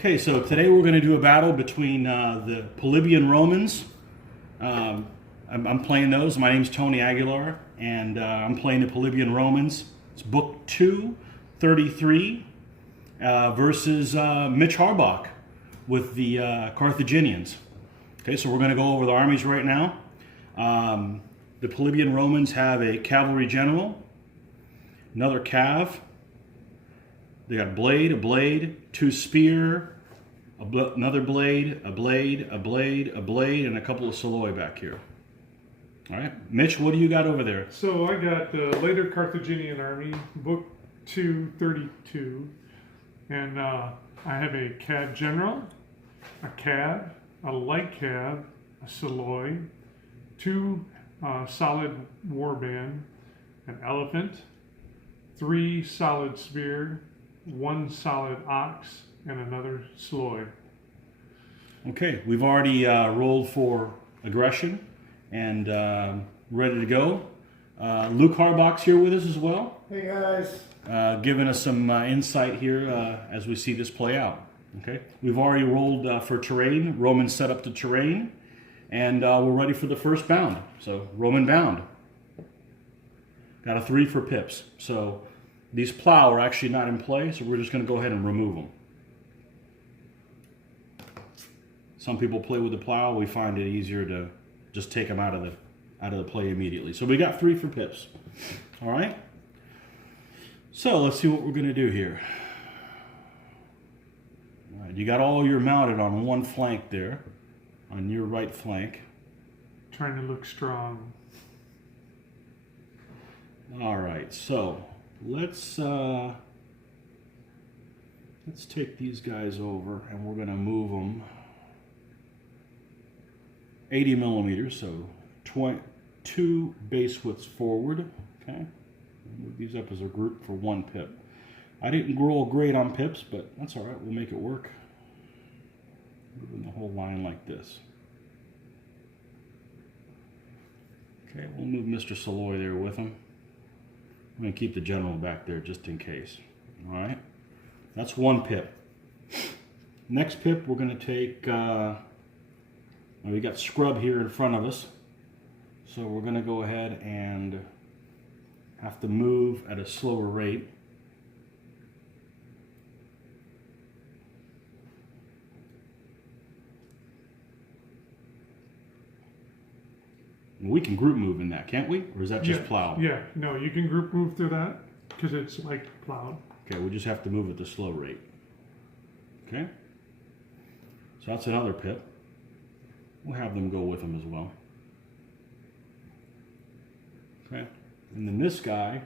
Okay, so today we're going to do a battle between the Polybian Romans. I'm playing those. My name's Tony Aguilar, and I'm playing the Polybian Romans. It's book 233 versus Mitch Harbach with the Carthaginians. Okay, so we're going to go over the armies right now. The Polybian Romans have a cavalry general, another cav. They got a blade, two spear, another blade, a blade, and a couple of soloi back here. All right, Mitch, what do you got over there? So I got the later Carthaginian army, book 232, and I have a cav general, a cav, a light cav, a soloi, two solid warband, an elephant, three solid spear, one solid ox, and another soloi. Okay, we've already rolled for aggression and ready to go. Luke Harbach's here with us as well. Hey guys. Giving us some insight here as we see this play out. Okay, we've already rolled for terrain. Roman set up the terrain, and we're ready for the first bound. So Roman bound. Got a 3 for pips. So these plow are actually not in play, so we're just going to go ahead and remove them. Some people play with the plow. We find it easier to just take them out of the play immediately. So we got 3 for pips. All right. So let's see what we're going to do here. All right, you got all your mounted on one flank there, on your right flank. Trying to look strong. All right, so let's take these guys over, and we're going to move them 80 millimeters, so 2 base widths forward. Okay, move these up as a group for 1 pip. I didn't roll great on pips, but that's all right. We'll make it work. Moving the whole line like this. Okay, we'll move Mr. Soloi there with him. I'm going to keep the general back there just in case. All right, that's 1 pip. Next pip, we're going to take, we got scrub here in front of us. So we're going to go ahead and have to move at a slower rate. We can group move in that, can't we? Or is that just plow? Yeah, no, you can group move through that because it's like plowed. Okay, we just have to move at the slow rate. Okay? So that's another pip. We'll have them go with them as well. Okay? And then this guy,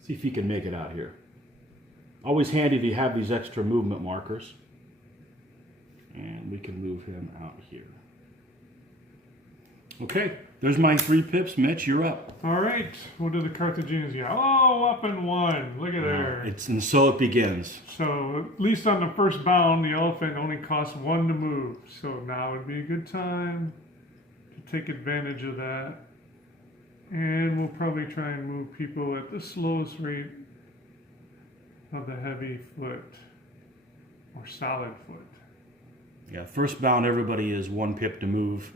see if he can make it out here. Always handy if you have these extra movement markers. And we can move him out here. Okay, there's my 3 pips. Mitch, you're up. All right, what do the Carthaginians get? Oh, up in 1. Look at there. And so it begins. So at least on the first bound, the elephant only costs 1 to move. So now would be a good time to take advantage of that. And we'll probably try and move people at the slowest rate of the heavy foot or solid foot. Yeah, first bound, everybody is 1 pip to move.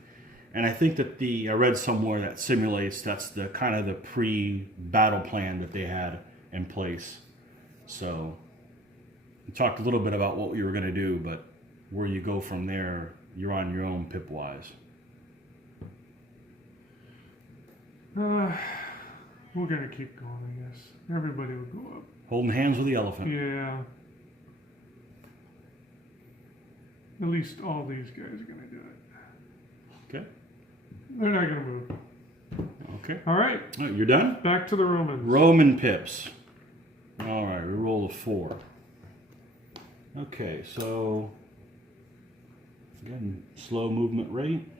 And I think that I read somewhere that simulates that's the kind of the pre-battle plan that they had in place. So we talked a little bit about what we were going to do, but where you go from there, you're on your own pip-wise. We're going to keep going, I guess. Everybody will go up. Holding hands with the elephant. Yeah. At least all these guys are going to do it. Okay. They're not going to move. Okay. All right. All right, you're done? Back to the Romans. Roman pips. All right, we roll a 4. Okay, so again, slow movement rate.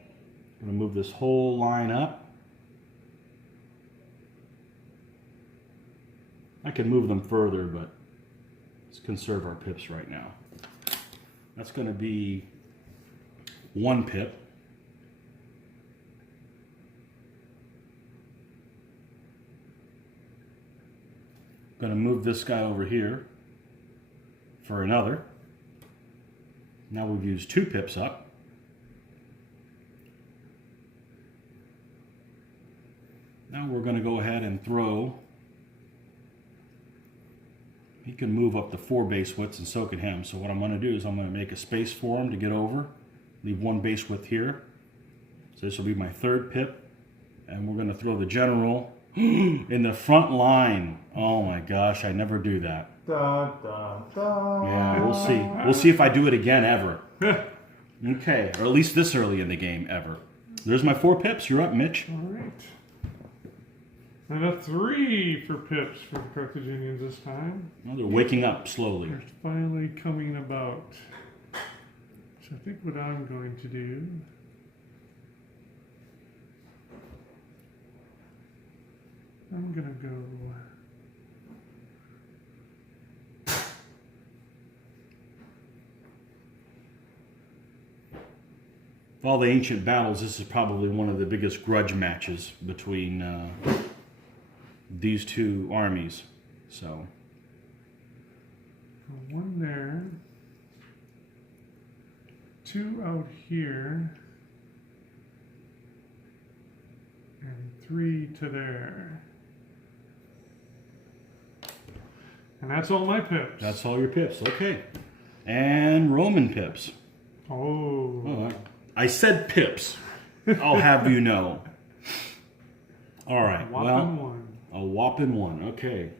I'm going to move this whole line up. I can move them further, but let's conserve our pips right now. That's going to be 1 pip. Going to move this guy over here for another. Now we've used 2 pips up. Now we're going to go ahead and throw. He can move up to 4 base widths and so can him. So what I'm going to do is I'm going to make a space for him to get over. Leave 1 base width here. So this will be my 3rd pip. And we're going to throw the general in the front line. Oh my gosh, I never do that. Dun, dun, dun. Yeah, we'll see. We'll see if I do it again ever. Okay, or at least this early in the game ever. There's my 4 pips. You're up, Mitch. All right. And a 3 for pips for the Carthaginians this time. Well, they're waking up slowly. They're finally coming about. So I think what I'm going to do. I'm going to go. Of all the ancient battles, this is probably one of the biggest grudge matches between these 2 armies. So 1 there, 2 out here, and 3 to there. And that's all my pips. that's all your pips. Okay. And Roman pips. Oh. Oh, I said pips. I'll have you know. All right. Whopping Well, 1. a whopping 1. Okay.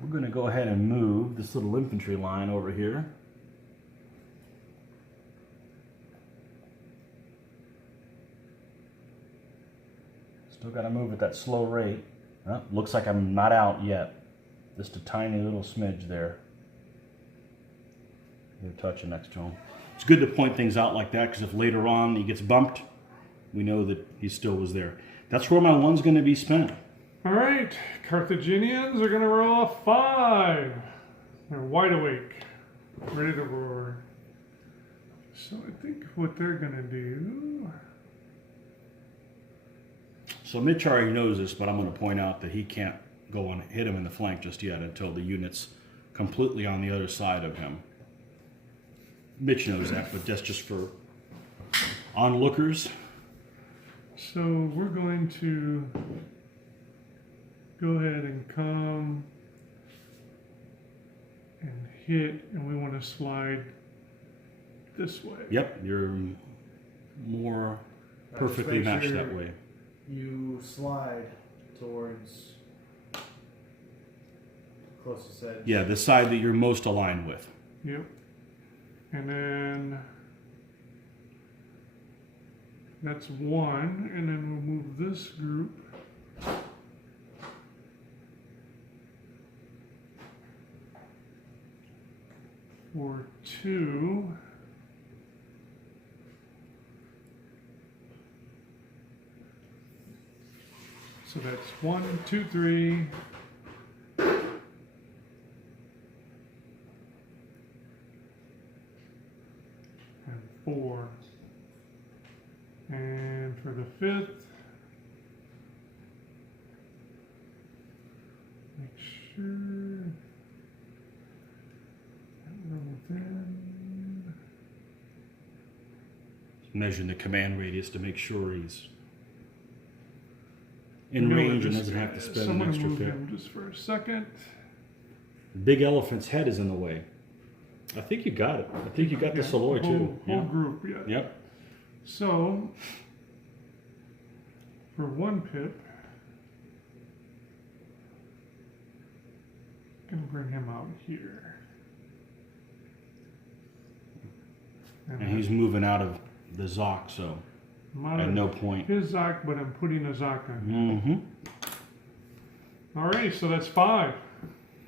We're going to go ahead and move this little infantry line over here. Still got to move at that slow rate. Looks like I'm not out yet. Just a tiny little smidge there. You're touching next to him. It's good to point things out like that because if later on he gets bumped, we know that he still was there. That's where my 1's going to be spent. All right. Carthaginians are going to roll a 5. They're wide awake, ready to roar. So I think what they're going to do. So Mitch already knows this, but I'm going to point out that he can't go and hit him in the flank just yet until the unit's completely on the other side of him. Mitch knows that, but that's just for onlookers. So we're going to go ahead and come and hit, and we want to slide this way. Yep, you're more perfectly Just make matched sure that way. You slide towards closest edge. Yeah, the side that you're most aligned with. Yep. And then that's 1, and then we'll move this group for 2. So that's 1, 2, 3. And 4. And for the 5th, make sure that we're within. Measuring the command radius to make sure he's in No, range and just- doesn't have to spend so I'm an gonna extra move pip. him just for a second. The big elephant's head is in the way. I think you got it. I think you got the Saloy too. Whole group, yeah. Yep. So, for 1 pip, I'm gonna bring him out here. And he's moving out of the Zoc, so I'm out at of no point. his Zoc, but I'm putting a Zoc on him. Mm-hmm. Alrighty, so that's 5.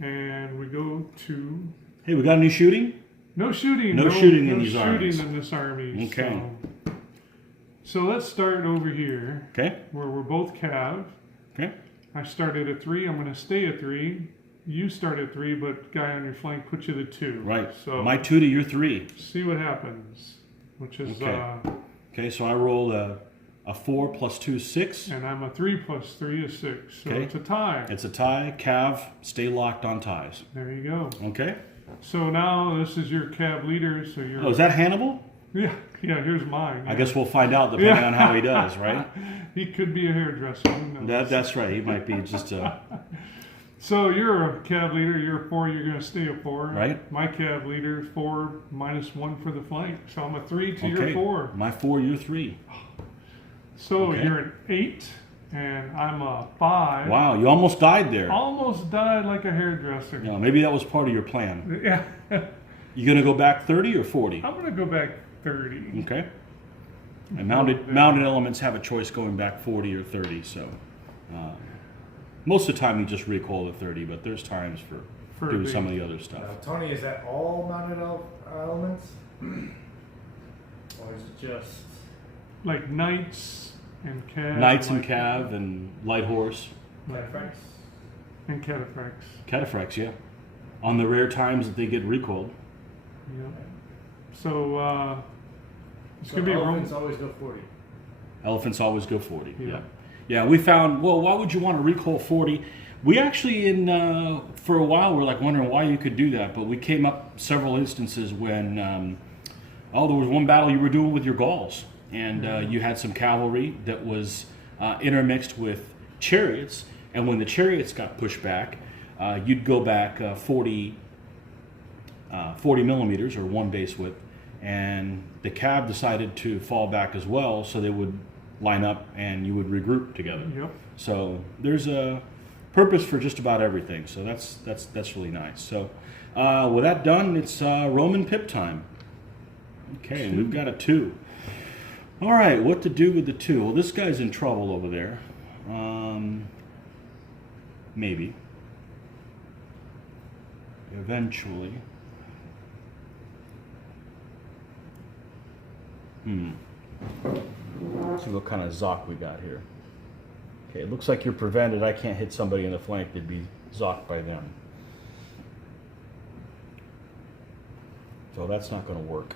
And we go to Hey, we got any shooting? no shooting. No shooting in no these shooting armies. in this army. Okay. So let's start over here Okay. where we're both cav. Okay. I started at 3. I'm going to stay at 3. You start at 3, but guy on your flank puts you to 2. Right. So My 2 to your 3. see what happens. Which is Okay. Okay, so I roll A 4 plus 2 is 6. And I'm a 3 plus 3 is 6. So Okay. it's a tie. It's a tie. Cav, stay locked on ties. There you go. Okay. So now this is your cab leader. So you're. Oh, is that Hannibal? Yeah, here's mine. I guess we'll find out depending on how he does, right? He could be a hairdresser. Who knows? That's right. He might be just a... So you're a cab leader. You're a 4. You're going to stay a 4. Right. My cab leader 4 minus 1 for the flank. So I'm a 3 to your Okay. 4. My 4, you're 3. So Okay. you're an 8, and I'm a 5. Wow, you almost died there. Almost died like a hairdresser. No, maybe that was part of your plan. Yeah. You gonna go back 30 or 40? I'm going to go back 30. Okay. And mounted elements have a choice going back 40 or 30. So most of the time you just recoil to 30, but there's times for doing some of the other stuff. Now, Tony, is that all mounted elements? Or is it just... Like knights and cav. Knights and like- cav and light horse. Cataphracts? And cataphracts. Cataphracts, yeah. On the rare times that they get recoiled. Yeah. So it's So going to be elephants Roman. always go 40. Elephants always go 40. Yeah. Yeah. Yeah, we found, well, why would you want to recoil 40? We actually, for a while, were like wondering why you could do that, but we came up several instances when, there was one battle you were doing with your Gauls, and you had some cavalry that was intermixed with chariots, and when the chariots got pushed back, you'd go back 40 millimeters, or 1 base width, and the cav decided to fall back as well, so they would line up and you would regroup together. Yep. So there's a purpose for just about everything. So that's really nice. So with that done, it's Roman pip time. Okay, and we've got a 2. All right, what to do with the 2? Well, this guy's in trouble over there. Maybe. Eventually. Let's see what kind of Zoc we got here. Okay, it looks like you're prevented. I can't hit somebody in the flank. They'd be Zoc by them. So that's not going to work.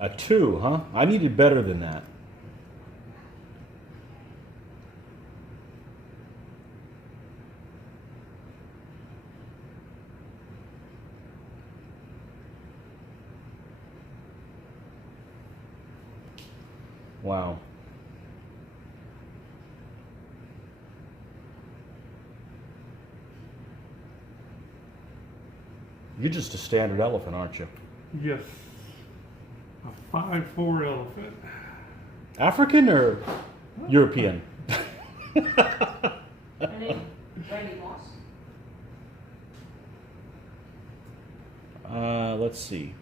A 2, huh? I needed better than that. Wow. You're just a standard elephant, aren't you? Yes. A 5'4" elephant. African or European? Her name, Brandy Moss. Let's see.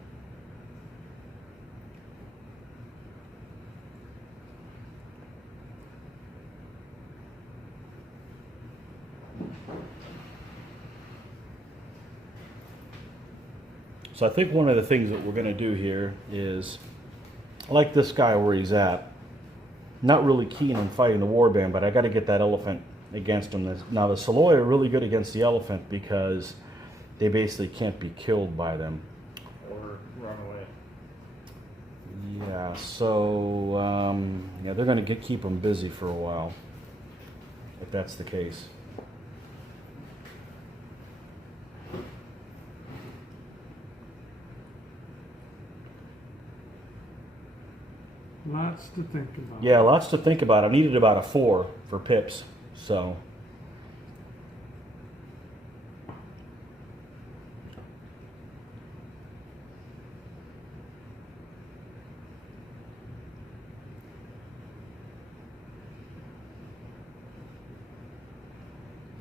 So I think one of the things that we're going to do here is, like this guy where he's at, not really keen on fighting the warband, but I got to get that elephant against him. Now the Soloi are really good against the elephant because they basically can't be killed by them. Or run away. Yeah, so yeah, they're going to keep them busy for a while, if that's the case. Lots to think about. Yeah, lots to think about. I needed about a 4 for pips, so.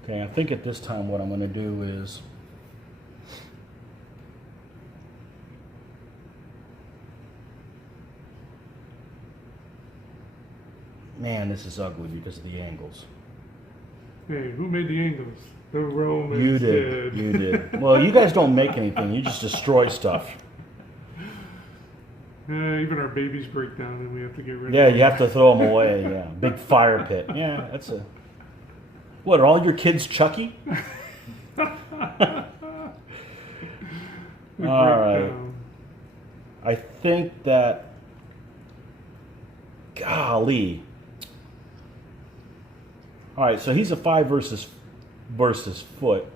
Okay, I think at this time what I'm going to do is man, this is ugly because of the angles. Hey, who made the angles? The Romans You did. You did. Well, you guys don't make anything. You just destroy stuff. Even our babies break down and we have to get rid Yeah, of them. you have to throw them away. Yeah, big fire pit. Yeah, that's a. What, are all your kids Chucky? We All break right. down. I think that, golly. All right, so he's a 5 versus foot.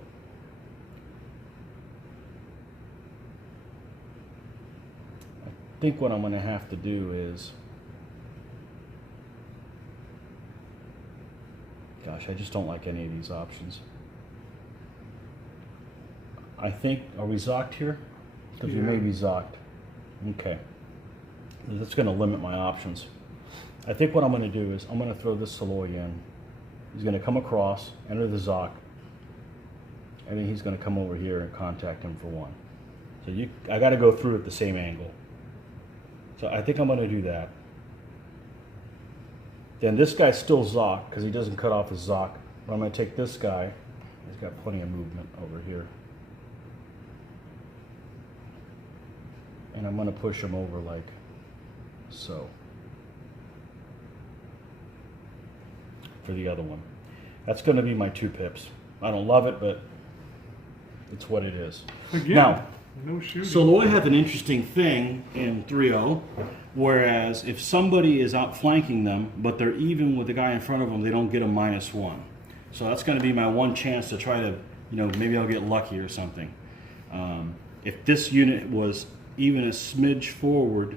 I think what I'm going to have to do is, gosh, I just don't like any of these options. I think, are we zocked here? Because we may be zocked. Okay. That's going to limit my options. I think what I'm going to do is I'm going to throw this Saloy in. He's going to come across, enter the zock, and then he's going to come over here and contact him for 1. So I got to go through at the same angle. So I think I'm going to do that. Then this guy's still zock because he doesn't cut off his zock. But I'm going to take this guy. He's got plenty of movement over here. And I'm going to push him over like so. For the other one. That's going to be my 2 pips. I don't love it, but it's what it is. Again, now, no shooting. Saloy have an interesting thing in 3.0, whereas if somebody is outflanking them, but they're even with the guy in front of them, they don't get a -1. So that's going to be my one chance to try to, maybe I'll get lucky or something. If this unit was even a smidge forward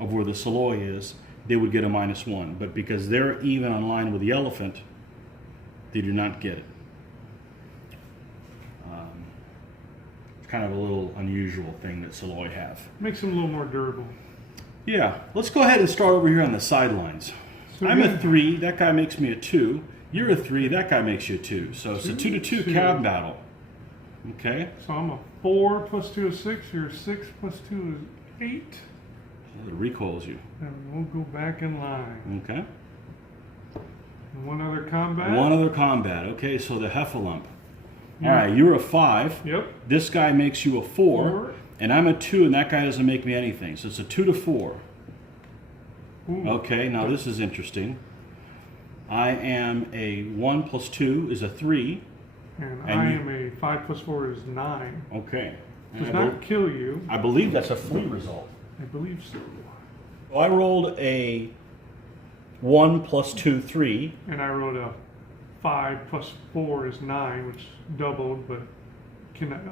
of where the Saloy is, they would get a -1. But because they're even on line with the elephant, they do not get it. It's kind of a little unusual thing that Saloy have. Makes them a little more durable. Yeah, let's go ahead and start over here on the sidelines. So I'm a 3, that guy makes me a 2. You're a 3, that guy makes you a 2. So it's a 2-to-2 cav battle. Okay? So I'm a 4 plus 2 is 6. You're a 6 plus 2 is 8. It recoils you. And we'll go back in line. Okay? And one other combat. One other combat. Okay, so the Heffalump. All right, you're a 5. Yep. This guy makes you a 4. 4. And I'm a 2, and that guy doesn't make me anything. So it's a 2-to-4. Ooh. Okay, now this is interesting. I am a 1 plus 2 is a 3. And And I you- am a 5 plus 4 is 9. Okay. And Does I, not kill you. I believe that's a free result. I believe so. So I rolled a 1 plus 2, 3. And I rolled a 5 plus 4 is 9, which doubled, but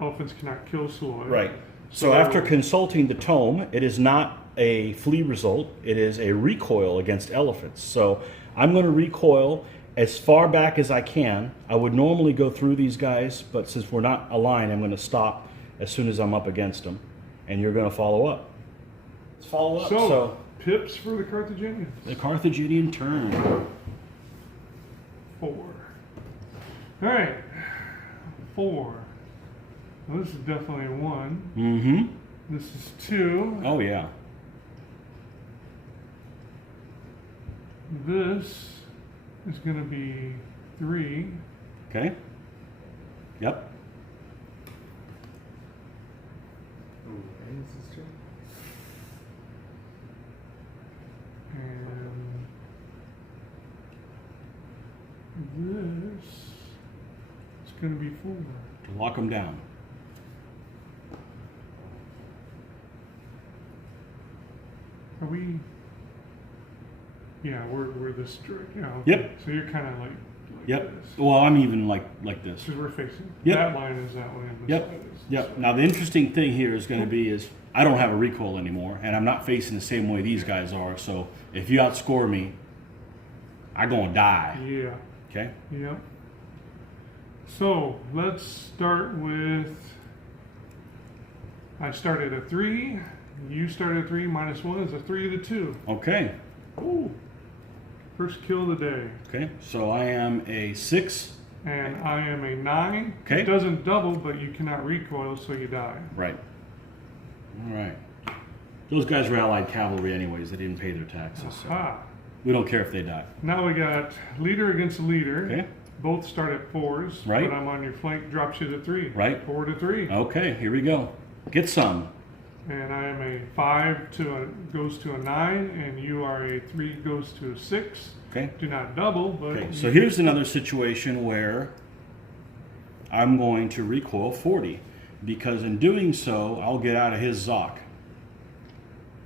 elephants cannot kill Saloy. Right. So after consulting the tome, it is not a flee result. It is a recoil against elephants. So I'm going to recoil as far back as I can. I would normally go through these guys, but since we're not aligned, I'm going to stop as soon as I'm up against them. And you're going to follow up. Let's follow up. So pips for the Carthaginians. The Carthaginian turn. 4. All right. 4. Well, this is definitely a 1. Mm-hmm. This is 2. Oh, yeah. This is going to be 3. Okay. Yep. Ooh, and this is 2. And this is going to be 4. To lock them down. Are we? Yeah, we're this straight. Yeah. Okay. Yep. So you're kind of like Yep. this. Well, I'm even like this. Because we're facing. Yep. That line is that way. And this Yep. side is this Yep. side. Now the interesting thing here is going to be is I don't have a recoil anymore, and I'm not facing the same way these guys are. So if you outscore me, I'm gonna die. Yeah. Okay. Yep. So let's start with. I started at 3. You started at 3. -1 is a 3 to 2. Okay. Ooh. First kill of the day. Okay. So I am a 6. And I am a 9. Okay. It doesn't double, but you cannot recoil, so you die. Right. All right. Those guys were allied cavalry anyways. They didn't pay their taxes. So Aha. we don't care if they die. Now we got leader against leader. Okay. Both start at 4s. Right. But I'm on your flank, drops you to 3. Right. 4 to 3. Okay. Here we go. Get some. And I am a 5 goes to a 9, and you are a 3 goes to a 6. Okay. Do not double, but Okay. So here's another situation where I'm going to recoil 40, because in doing so, I'll get out of his zock.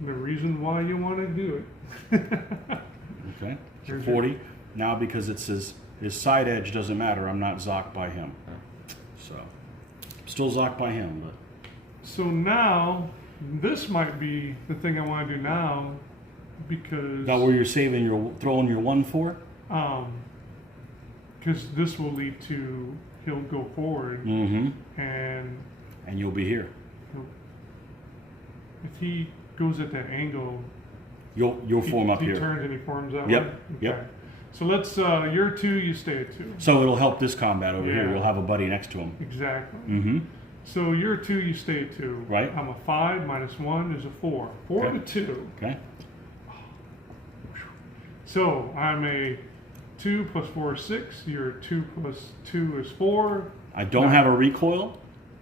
the reason why you want to do it. Okay. So Here's 40. Now because it's his side edge doesn't matter. I'm not zocked by him. So still zocked by him, but So now, this might be the thing I want to do now, because is that where you're throwing your 1 for? because this will lead to he'll go forward, Mm-hmm. and And you'll be here. if he goes at that angle, You'll form up he here. turns and he forms that Yep, way. yep. So let's you're 2, you stay at 2. So it'll help this combat over here. Yeah. You'll have a buddy next to him. Exactly. Mm-hmm. So you're 2, you stay at 2. Right. I'm a 5 minus 1 is a 4. 4 Okay. to 2. Okay. So I'm a 2 plus 4 is 6. You're 2 plus 2 is 4 I don't have a recoil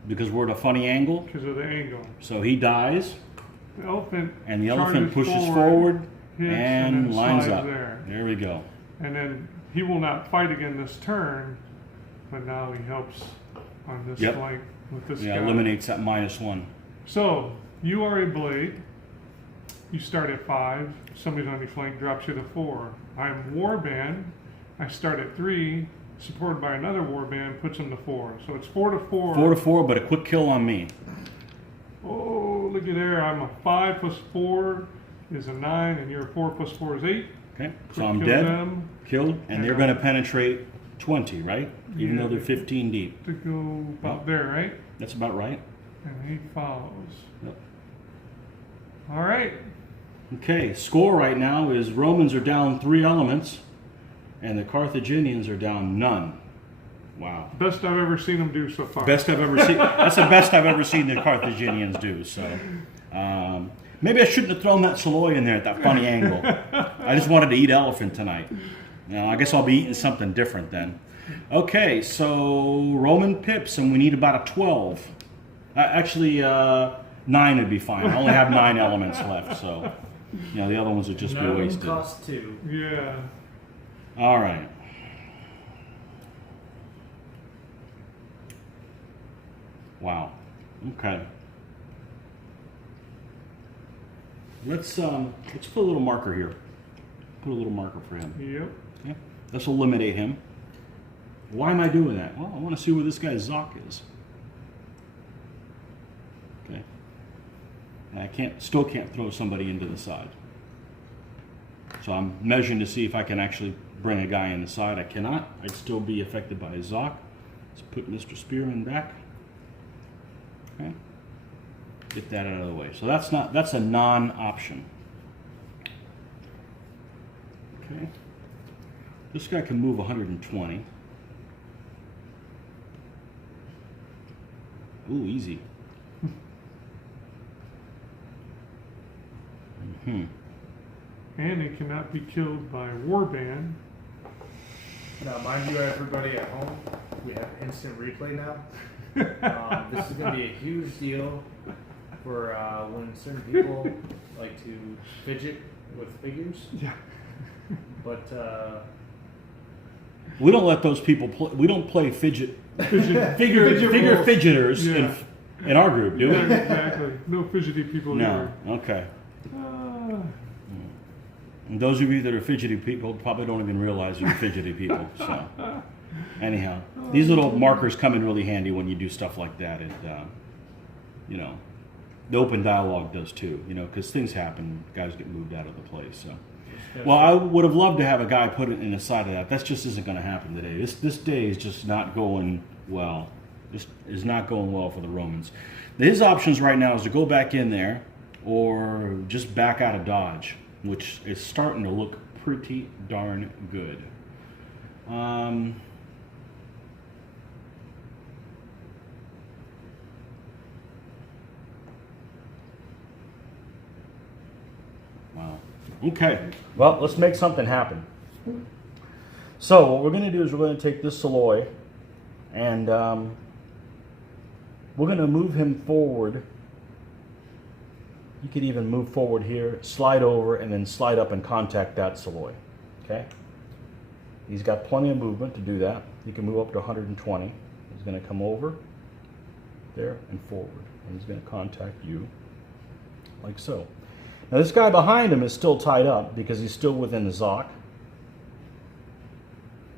because we're at a funny angle. because of the angle. So he dies, The elephant and the elephant charges pushes forward hits, and then lines slides up. There. We go. And then he will not fight again this turn, but now he helps on this Yep. flank with this Yeah, guy. eliminates that -1. So you are a blade. You start at 5. Somebody's on your flank, drops you to 4. I'm warband. I start at 3, supported by another warband, puts him to 4. So it's 4 to 4. 4 to 4, but a quick kill on me. Oh, look at there. I'm a 5 plus 4 is a 9, and you're 4 plus 4 is 8. Okay, so Quick I'm kill dead, them killed, and they're going to penetrate 20, right? Even Yeah. though they're 15 deep. to go about there, right? That's about right. And he follows. Yep. All right. Okay, score right now is Romans are down 3 elements, and the Carthaginians are down none. Wow. Best I've ever seen him do so far. Best I've ever seen. That's the best I've ever seen the Carthaginians do. So maybe I shouldn't have thrown that Saloy in there at that funny angle. I just wanted to eat elephant tonight. I guess I'll be eating something different then. Okay, so Roman pips, and we need about a 12. Actually, 9 would be fine. I only have 9 elements left, so the other ones would just be wasted. Cost 2. Yeah. All right. Wow. Okay. Let's put a little marker here. Put a little marker for him. Yep. Okay. Let's eliminate him. Why am I doing that? Well, I want to see where this guy's Zoc is. Okay. And I still can't throw somebody into the side. So I'm measuring to see if I can actually bring a guy in the side. I cannot. I'd still be affected by his Zoc. Let's put Mr. Spearman back. Okay. Get that out of the way. So that's a non-option. Okay. This guy can move 120. Ooh, easy. Mm-hmm. And it cannot be killed by warband. Now, mind you, everybody at home, we have instant replay now. This is going to be a huge deal for when certain people like to fidget with figures. Yeah. But We don't let those people play. We don't play figure Fidget fidgeters Yeah. in our group, do we? Yeah, exactly. No fidgety people No. here. Okay. And those of you that are fidgety people probably don't even realize you're fidgety people. So, anyhow, these little markers come in really handy when you do stuff like that. And the open dialogue does too. Because things happen, guys get moved out of the place. So, well, I would have loved to have a guy put it in the side of that. That just isn't going to happen today. This day is just not going well. This is not going well for the Romans. His options right now is to go back in there or just back out of dodge, which is starting to look pretty darn good. Wow. Okay. Well, let's make something happen. So what we're going to do is we're going to take this Saloy and we're going to move him forward. You could even move forward here, slide over, and then slide up and contact that Saloy. Okay? He's got plenty of movement to do that. He can move up to 120. He's going to come over there and forward. And he's going to contact you like so. Now this guy behind him is still tied up because he's still within the Zoc.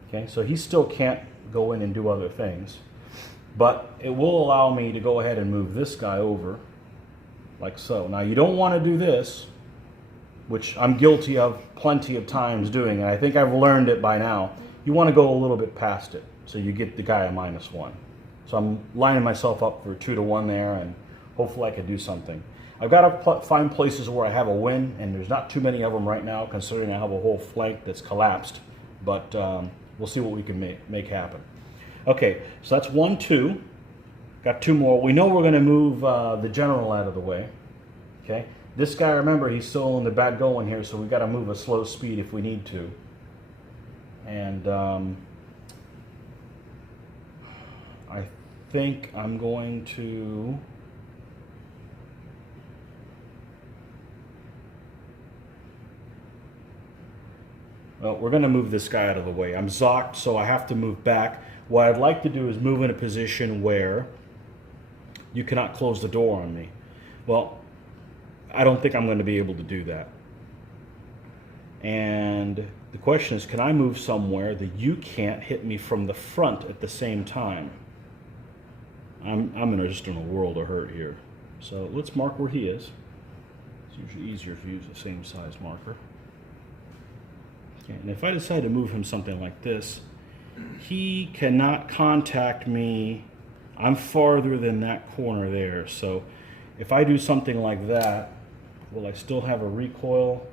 Okay, so he still can't go in and do other things. But it will allow me to go ahead and move this guy over, like so. Now you don't want to do this, which I'm guilty of plenty of times doing, and I think I've learned it by now. You want to go a little bit past it, so you get the guy a -1. So I'm lining myself up for 2 to 1 there, and hopefully I can do something. I've got to find places where I have a win, and there's not too many of them right now, considering I have a whole flank that's collapsed. But we'll see what we can make happen. Okay, so that's 1, 2. Got 2 more. We know we're going to move the general out of the way. Okay, this guy, remember, he's still in the back going here, so we've got to move a slow speed if we need to. And I think I'm going to... Well, we're going to move this guy out of the way. I'm zocked, so I have to move back. What I'd like to do is move in a position where you cannot close the door on me. Well, I don't think I'm going to be able to do that. And the question is, can I move somewhere that you can't hit me from the front at the same time? I'm just in a world of hurt here. So let's mark where he is. It's usually easier if you use the same size marker. Okay, and if I decide to move him something like this, he cannot contact me. I'm farther than that corner there. So if I do something like that, will I still have a recoil?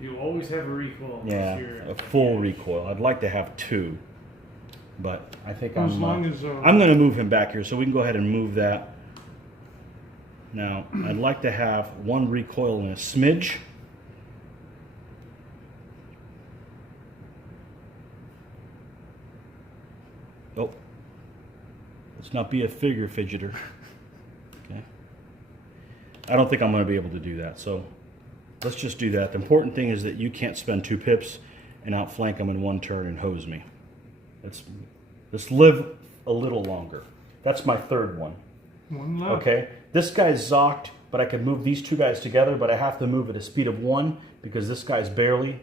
You always have a recoil. Yeah, a full recoil. I'd like to have 2, but I think I'm going to move him back here, so we can go ahead and move that. Now, I'd like to have 1 recoil and a smidge. Oh, let's not be a figure fidgeter. Okay. I don't think I'm going to be able to do that, so let's just do that. The important thing is that you can't spend 2 pips and outflank them in 1 turn and hose me. Let's live a little longer. That's my 3rd one. 1 left. Okay, this guy's zocked, but I can move these 2 guys together, but I have to move at a speed of 1 because this guy's barely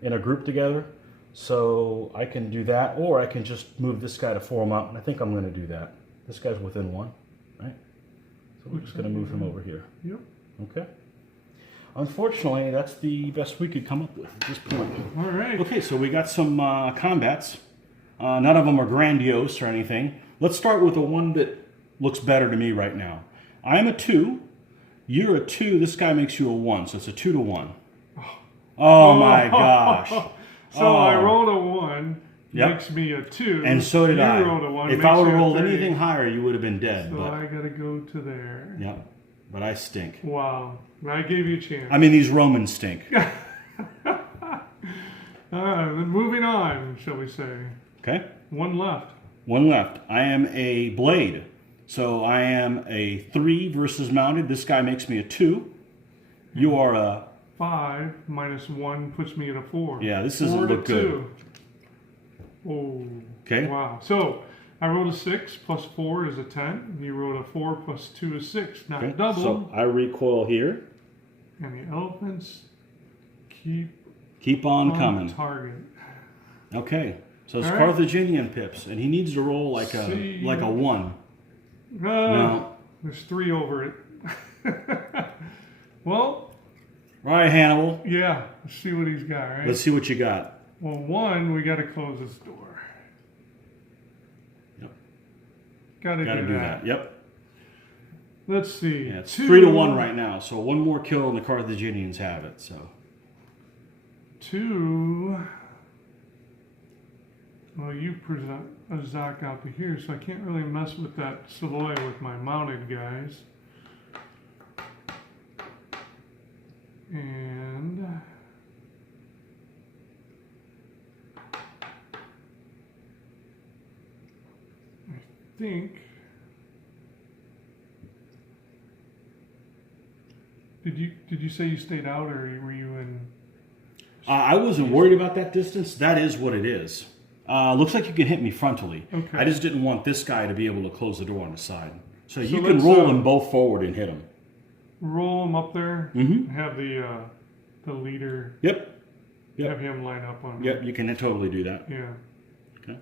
in a group together. So I can do that, or I can just move this guy to form up, and I think I'm going to do that. This guy's within 1, right? So we're just going to move him over here. Yep. Okay. Unfortunately, that's the best we could come up with at this point. All right. Okay, so we got some combats. None of them are grandiose or anything. Let's start with the one that looks better to me right now. I'm a 2. You're a 2. This guy makes you a 1, so it's a 2 to 1. Oh my gosh. So I rolled a 1, Yep. makes me a 2. And so did I. You rolled a 1, if makes I would you have a rolled 3. anything higher, you would have been dead. So but, I got to go to there. Yep. But I stink. Wow. I gave you a chance. I mean, these Romans stink. Then moving on, shall we say. Okay. 1 left. 1 left. I am a blade. So I am a 3 versus mounted. This guy makes me a 2. You are a... 5 minus 1 puts me at a 4. Yeah, this doesn't 4 to look good. 2. Oh. Okay. Wow. So I rolled a 6 plus 4 is a 10. You rolled a 4 plus 2 is 6. Not Okay. double. So I recoil here. And the elephants Keep on coming. target. Okay. So it's All right. Carthaginian pips, and he needs to roll like a 1. No. There's 3 over it. Well, All right, Hannibal. yeah. Let's see what he's got, right? Let's see what you got. Well, 1, we got to close this door. Yep. Got to do that. Yep. Let's see. Yeah, it's 2, 3 to 1 right now. So 1 more kill, and the Carthaginians have it. So 2. Well, you present a Zoc out to here, so I can't really mess with that Savoy with my mounted guys. And I think, did you say you stayed out, or were you in? I wasn't worried about that distance. That is what it is. Looks like you can hit me frontally. Okay. I just didn't want this guy to be able to close the door on the side. So you So can let's, roll them both forward and hit them. roll them up there. Mm-hmm. Have the leader. Yep. Have him line up on. Yep. You can totally do that. Yeah. Okay.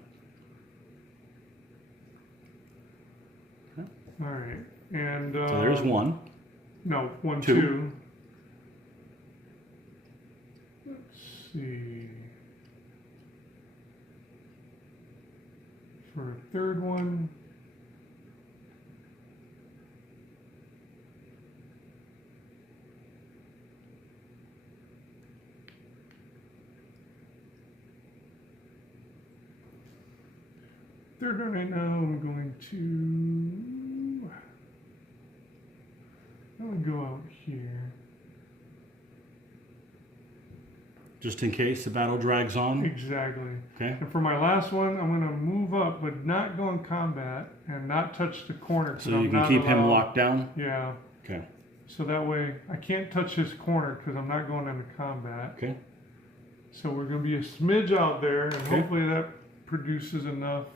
All right. And So there's one. No, 1, Two. 2. Let's see. For a third one. Third one right now, I'm going to go out here. Just in case the battle drags on. Exactly. Okay. And for my last one, I'm going to move up, but not go in combat and not touch the corner. So you can keep him locked down. Yeah. Okay. So that way, I can't touch his corner because I'm not going into combat. Okay. So we're going to be a smidge out there, and Okay. hopefully that produces enough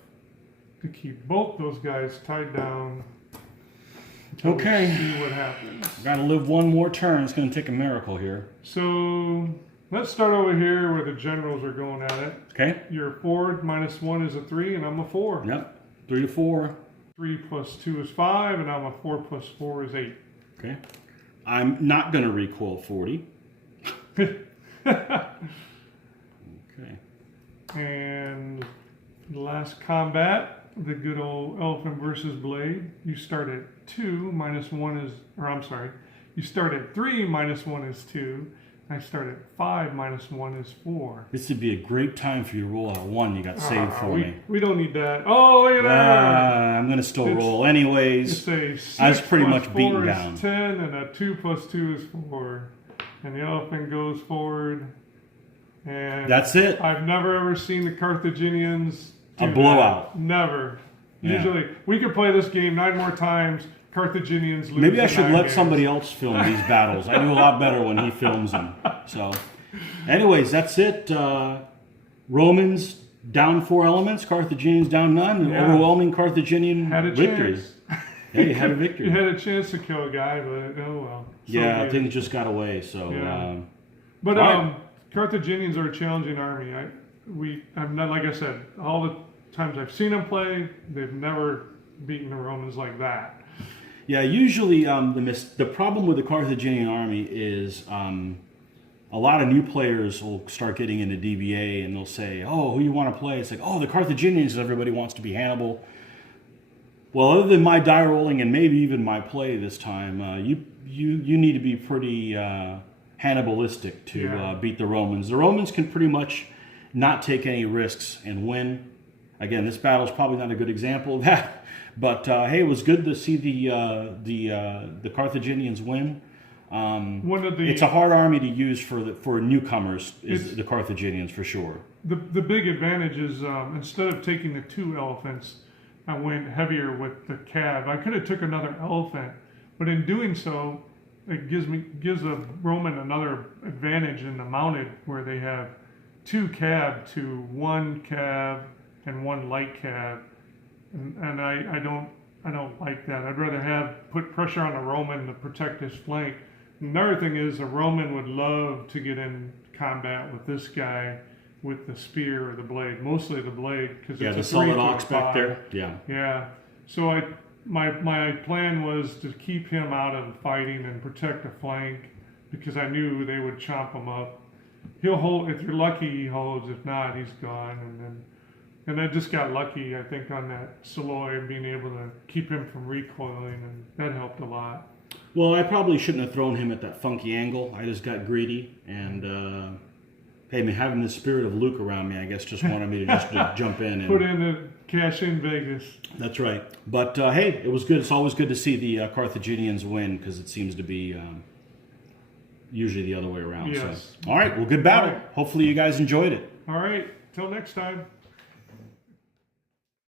to keep both those guys tied down. until we Okay. see what happens. Got to live one more turn. It's going to take a miracle here. So let's start over here where the generals are going at it. Okay. Your forward -1 is a 3, and I'm a 4. Yep. 3 to 4. 3 + 2 is 5, and I'm a 4 + 4 is 8. Okay. I'm not going to recoil 40. Okay. And the last combat, the good old elephant versus blade. You start at 2, -1 is, or I'm sorry, you start at 3, -1 is 2. I start at 5, -1 is 4. This would be a great time for you to roll out 1 you got saved for me. We don't need that. Oh, look at that! I'm going to still It's- roll anyways. It's a 6 I was pretty + much 4 beaten is down. 10, and a 2 + 2 is 4. And the elephant goes forward. And That's it. I've never ever seen the Carthaginians do A blowout. that. Never. Yeah. Usually, we could play this game 9 more times. Carthaginians lose. Maybe I in should 9 let games. somebody else film these battles. I do a lot better when he films them. So, anyways, that's it. Romans down 4 elements, Carthaginians down none. An Yeah. overwhelming Carthaginian Had a victory. chance. Yeah, you had a victory. You had a chance to kill a guy, but oh well. So Yeah, be it. things just got away. So, Yeah. But Right. Carthaginians are a challenging army. I'm not, like I said, all the times I've seen them play, they've never beaten the Romans like that. yeah, usually the problem with the Carthaginian army is a lot of new players will start getting into DBA and they'll say, "Oh, who you want to play?" It's like, "Oh, the Carthaginians." Everybody wants to be Hannibal. Well, other than my die rolling and maybe even my play this time, you need to be pretty Hannibalistic to Yeah. beat the Romans. The Romans can pretty much not take any risks and win. Again, this battle is probably not a good example of that, but hey, it was good to see the Carthaginians win. One of the It's a hard army to use for newcomers. Is It's- the Carthaginians for sure? the big advantage is instead of taking the 2 elephants, I went heavier with the cab. I could have took another elephant, but in doing so, it gives a Roman another advantage in the mounted, where they have 2 cab to 1 cab and 1 light cab, and I don't like that. I'd rather put pressure on a Roman to protect his flank. Another thing is a Roman would love to get in combat with this guy with the spear or the blade, mostly the blade, because Yeah, it's the a 3 solid to a ox back 5. there. Yeah. Yeah. So my plan was to keep him out of the fighting and protect the flank, because I knew they would chomp him up. He'll hold, if you're lucky he holds, if not he's gone. And I just got lucky, I think, on that Saloy, being able to keep him from recoiling, and that helped a lot. Well, I probably shouldn't have thrown him at that funky angle. I just got greedy, and hey, man, having the spirit of Luke around me, I guess, just wanted me to just to jump in. And, Put in the cash in Vegas. That's right. But hey, it was good. It's always good to see the Carthaginians win, because it seems to be usually the other way around. Yes. So, all right. Well, good battle. All right. Hopefully, you guys enjoyed it. All right, till next time.